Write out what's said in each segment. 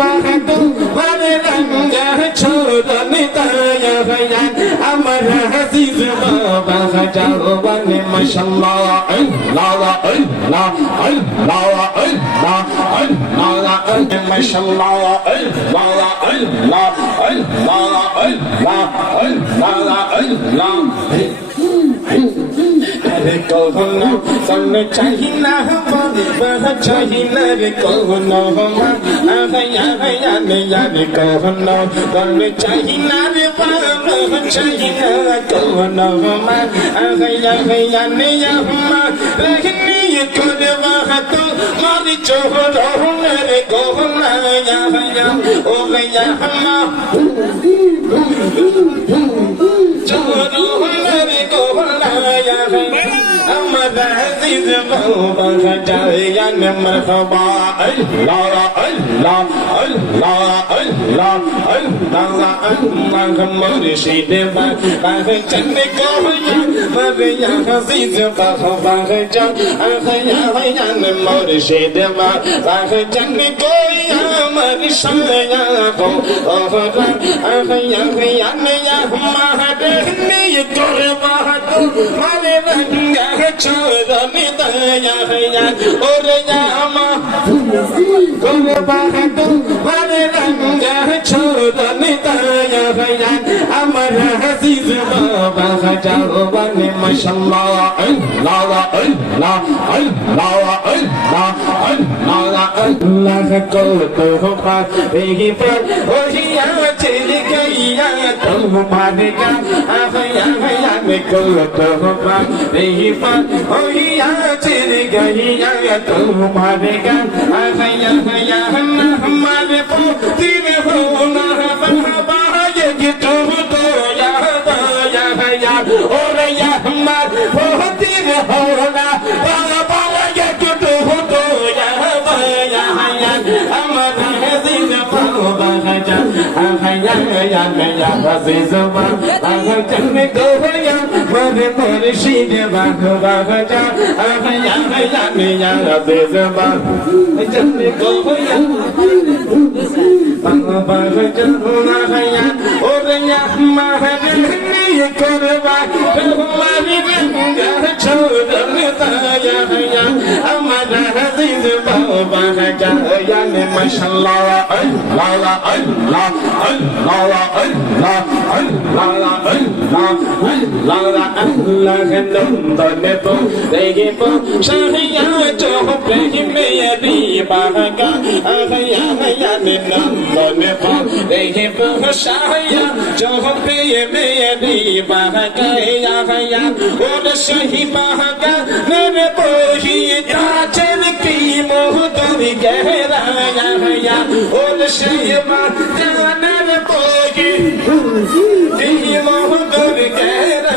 বাহাদুর মারে রঙ্গা ছোড়ন তায়া হয়ান আমার হাসিজ বাবা জাওয়ানে মাশাআল্লাহ আল্লাহ আল্লাহ আল্লাহ আল্লাহ আল্লাহ মাশাআল্লাহ আল্লাহ আল্লাহ আল্লাহ আল্লাহ আল্লাহ রে কহনা সন্নে চাহিনা বাহ চাহিনা রে কহনা মা আয়া আয়া নে রে কহনা সন্নে চাহিনা রে বাহ চাহিনা কহনা মা আয়া আয়া নে মা রহনি কোদে বাহ তো মারি চোহরন রে কহনা আয়া আয়া ও আয়া মা চোহরন রে কহনা আয়া আমার আজিজ বাবা জায়ান মারহাবা আল্লাহ আল্লাহ আল্লাহ আল্লাহ আল্লাহ আল্লাহ মুর্শিদ বাবা চন্দ কোয়া মারিয়া আজিজ বাবা জান আয়ান মুর্শিদ বাবা চন্দ কোয়া মারশায়া গো ওহরা আয়ান আয়া মাহাদনি করবা মারে রঙ্গা ছোড়নি দয়া হয়া ওরে জামা গোরে বাহাদুর মারে রঙ্গা ছোড়নি দয়া হয়া আমার হাসিজ বাবা জাওয়ানে মাশাআল্লাহ আল্লাহ আল্লাহ আল্লাহ আল্লাহ আল্লাহ আল্লাহ কো তো পা রেহি पर ওহিয়া চলি গইয়া তোমারে গা আয়া আয়া নে কো তো পা রেহি पर ওহিয়া চলি গইয়া তোমারে গা আয়া আয়া हमारे पोती में हो ना बहबा ये तो या या और या हमार पोती में हो ना बहबा ये तो या या हमार हसीन बाबा जा या या हसीन बाबा चलने को या मरे मुर्शिद बाबा जा या या हसीन बाबा चलने को या बाबा जन्ना हया और या महरनी करवा हमारी गंगा छोड़न ताया हया हमारा हसीज बाबा जाया ने माशाअल्लाह अल्लाह अल्लाह अल्लाह अल्लाह अल्लाह अल्लाह अल्लाह नंदन तो देखे पो शाहिया जो प्रेम मेरी बागा हया हया ने नंदन तो देखे पो शाहिया जो प्रेम मेरी बागा हया हया और सही बागा मेरे पोही जाचन की मोह तोरी गहरा हया और सही बागा मेरे पोही की मोह तोरी गहरा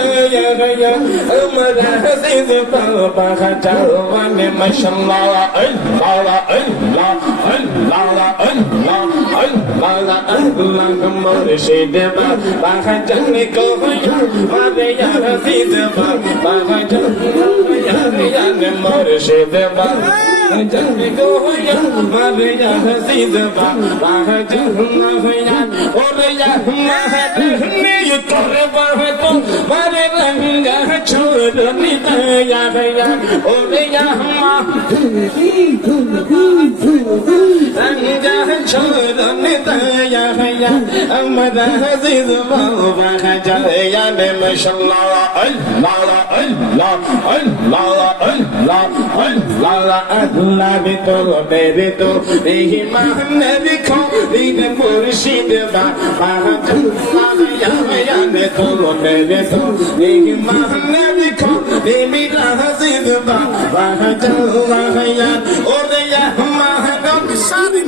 हया हमारा हसीन बाबा जावाने माशाअल्लाह अल्लाह अल्लाह अल्लाह अल्लाह अल्लाह अल्लाह मुर्शिद बाबा जन्ने को मारे या हसीन बाबा जन्ने या मुर्शिद बाबा जन्ने को मारे या हसीन बाबा जन्ने या और या महरनी तोरे बाबा तो मारे रंगा छोड़नी दया हया और या रंगा छोड़नी दया हया हमारा हसीज बाबा जाया ने माशाअल्लाह अल्लाह अल्लाह अल्लाह अल्लाह अल्लाह अल्लाह भी तो मेरे तो नहीं मानने दिखो दीन मुर्शिद बाबा जाया हया ने तो मेरे तो नहीं मानने दिखो मेरा हसीन बाबा जाया हया और या हमारा सारी